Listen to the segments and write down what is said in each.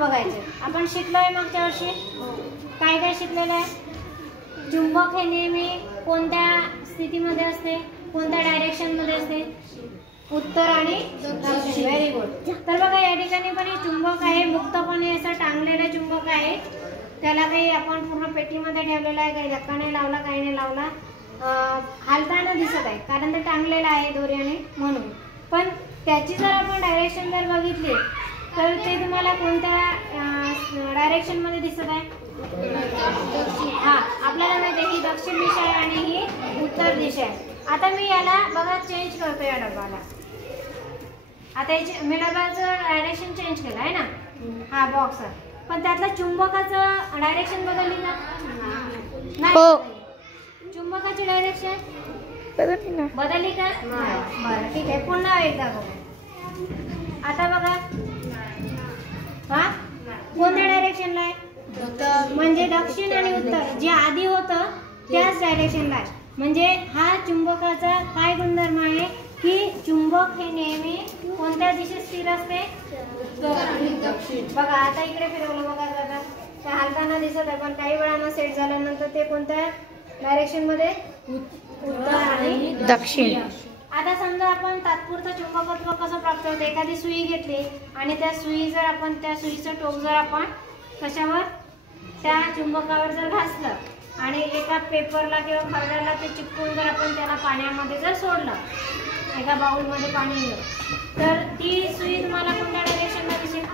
बघायचे. आपण शिकलोय मागच्या वर्षी काय काय शिकलेलं आहे. चुंबक हे नेहमी कोणत्या स्थितीमध्ये असते, कोणत्या डायरेक्शन मध्ये असते, उत्तर आणि दक्षिण. Very good. तर बघा या ठिकाणी पण हे चुंबक आहे, मुक्तपणे असं टांगलेलं चुंबक आहे. त्याला काही आपण पूर्ण पेटीमध्ये ठेवलेलं आहे, काही धक्का नाही लावला, काही नाही लावला, हालताना दिसत आहे कारण ते टांगलेलं आहे दोऱ्याने म्हणून. पण त्याची जर आपण डायरेक्शन जर बघितली तर ते तुम्हाला कोणत्या डायरेक्शन मध्ये दिसत आहे. हा, आपल्याला माहिती आहे ही दक्षिण दिशा आहे आणि ही उत्तर दिशा आहे. आता मी याला बघा चेंज करतो या डब्याला. आता याची मी डब्याचं डायरेक्शन चेंज केलं आहे ना, हा बॉक्स आहे, पण त्यातलं चुंबकाचं डायरेक्शन बदलली का नाही. चुंबकाची डायरेक्शन बदलली का. बरं ठीक आहे, पुन्हा एकदा बघा. आता बघा हा कोणत्या डायरेक्शनला आहे, म्हणजे दक्षिण आणि उत्तर जे आधी होतं त्याच डायरेक्शनला आहे. म्हणजे हा चुंबकाचा काय गुणधर्म आहे की चुंबक हे नेहमी कोणत्या दिशेत स्थिर असते, दक्षिण. बघा आता इकडे फिरवलं बघा, आता त्या हालताना दिसत आहे, पण काही वेळानं सेट झाल्यानंतर ते कोणत्या डायरेक्शन मध्ये, उत्तर आणि दक्षिण. आता समजा आपण तात्पुरतं चुंबकत्व कसं प्राप्त होतं. एखादी सुई घेतली आणि त्या सुई जर आपण त्या सुईचं टोक जर आपण कशावर त्या चुंबकावर जर घासलं आणि एका पेपरला किंवा खरड्याला ते चिपकून जर आपण त्याला पाण्यामध्ये जर सोडलं, एका बाउलमध्ये पाणी घेऊन, तर ती सुई तुम्हाला कोणत्या डायरेक्शनला दिसेल,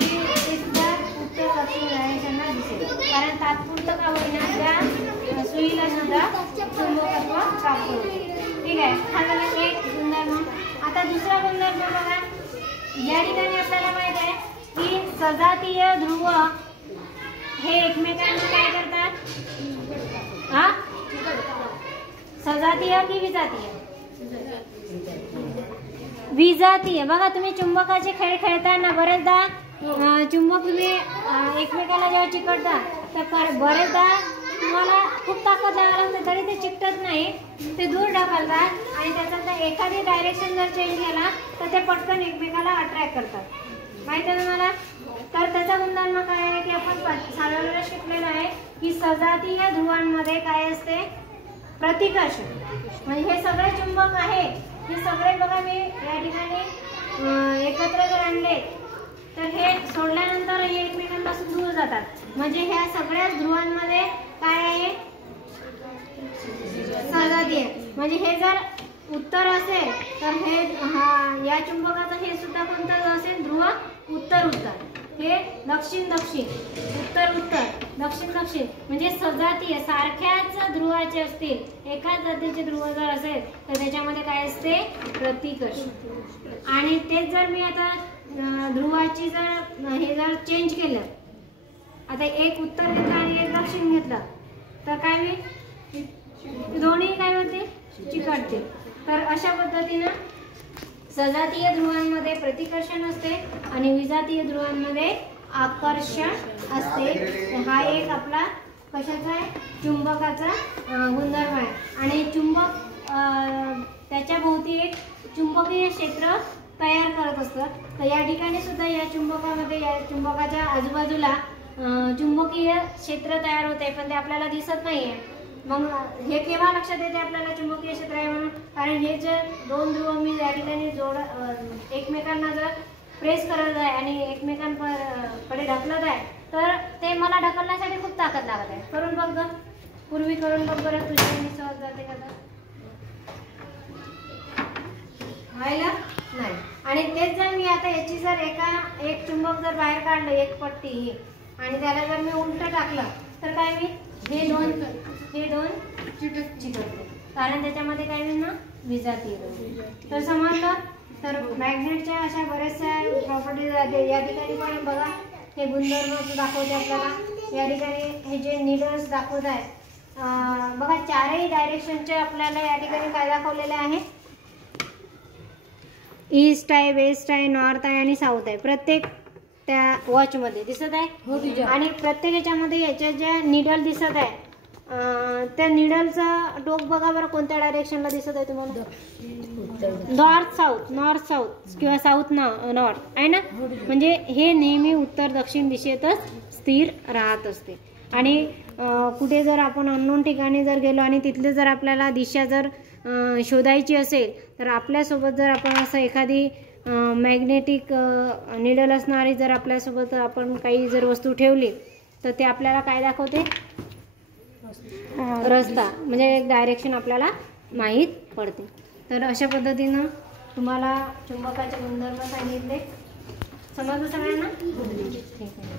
ती सुद्धा उत्तर दक्षिण डायरेक्शनला दिसेल. कारण तात्पुरतं का होईना त्या सुईला सुद्धा चुंबकत्व प्राप्त होते. ठीक आहे, हा झाला एक गुणधर्म. आता दुसरा गुणधर्म बघा. या ठिकाणी आपल्याला माहित आहे की सजातीय ध्रुव हे एकमेकांना काय करतात, हा सजातीय की विजातीय, विजातीय. बघा तुम्ही चुंबकाचे खेळ खेळताना बरेचदा चुंबक तुम्ही एकमेकाला जेव्हा चिकटता तर बरेचदा तुम्हाला खूप ताकद लावायला लागते तरी ते चिकटत नाही, ते दूर ढकलतात आणि त्याचा एखादी डायरेक्शन जर चेंज केला तर ते पटकन एकमेकाला अट्रॅक्ट करतात. माहिती आहे तुम्हाला. तर त्याचा गुणधर्म काय आहे की आपण साधारण शिकलेलं आहे की सजातीय ध्रुवांमध्ये काय असते, प्रतिकर्षण. म्हणजे हे सगळे चुंबक आहे, हे सगळे बघा मी या ठिकाणी एकत्र जर आणले तर हे सोडल्यानंतर हे एकमेकांपासून दूर जातात. म्हणजे ह्या सगळ्या ध्रुवांमध्ये काय आहे, सजातीय. म्हणजे हे जर उत्तर असेल तर हे या चुंबकाचं हे सुद्धा कोणतं असेल, ध्रुव उत्तर उत्तर. हे दक्षिण दक्षिण, उत्तर उत्तर, दक्षिण दक्षिण. म्हणजे सजातीय सारख्याच ध्रुवाचे असतील, एकाच जातीचे ध्रुव जर असेल तर त्याच्यामध्ये काय असते, प्रतिकर्षण. आणि तेच जर मी आता ध्रुवाची जर हे जर चेंज केलं, आता एक उत्तर घेतलं आणि एक दक्षिण घेतलं तर काय मी दोन्ही काय होते, चिकटते. तर अशा पद्धतीनं सजातीय ध्रुवांमध्ये प्रतिकर्षण असते आणि विजातीय ध्रुवांमध्ये आकर्षण असते. हा एक आपला कशाचा आहे, चुंबकाचा गुणधर्म आहे. आणि चुंबक त्याच्या भोवती एक चुंबकीय क्षेत्र तयार करत असतं. तर या ठिकाणी सुद्धा या चुंबकामध्ये, या चुंबकाच्या आजूबाजूला चुंबकीय क्षेत्र तयार होते, पण ते आपल्याला दिसत नाहीये. मग हे केव्हा लक्षात येते आपल्याला चुंबकीय क्षेत्र आहे म्हणून, कारण हे जे दोन ध्रुव मी या ठिकाणी एकमेकांना जर प्रेस करत आहे आणि एकमेकांकडे ढकलत आहे तर ते मला ढकलण्यासाठी खूप ताकद लागत आहे. करून बघ ग, पूर्वी करून बघ बरं, तुझ्या सहज जाते का व्हायला नाही. आणि तेच जर मी आता याची जर एक चुंबक जर बाहेर काढलं, एक पट्टी ही, आणि त्याला जर मी उलट टाकलं तर काय मी हे दोन चिकटते, कारण त्याच्यामध्ये काय होईल ना, विजातीय. तर समजलं. तर मॅग्नेटच्या अशा बऱ्याचशा प्रॉपर्टीज या ठिकाणी पण बघा, हे गुणधर्म दाखवते आपल्याला. या ठिकाणी हे जे नीडल्स दाखवत आहे बघा, चारही डायरेक्शनचे आपल्याला या ठिकाणी काय दाखवलेले आहे, ईस्ट आहे, वेस्ट आहे, नॉर्थ आहे आणि साऊथ आहे. प्रत्येक त्या वॉचमध्ये दिसत आहे. आणि प्रत्येक याच्यामध्ये याच्या ज्या निडल दिसत आहे त्या निडलचा टोक बघा बरं कोणत्या डायरेक्शनला दिसत आहे तुम्हाला. नॉर्थ साऊथ किंवा साऊथ नॉर्थ आहे ना, म्हणजे हे नेहमी उत्तर दक्षिण दिशेतच स्थिर राहत असते. आणि कुठे जर आपण अननोन ठिकाणी जर गेलो आणि तिथले जर आपल्याला दिशा जर शोधायची असेल तर आपल्यासोबत जर आपण असं एखादी मॅग्नेटिक निडल असणारी जर आपल्यासोबत आपण काही जर वस्तू ठेवली तर ते आपल्याला काय दाखवते, रस्ता, म्हणजे एक डायरेक्शन आपल्याला माहीत पडते. तर अशा पद्धतीनं तुम्हाला चुंबकाचे गुणधर्म सांगितले. समजलं सगळ्यांना? ठीक आहे.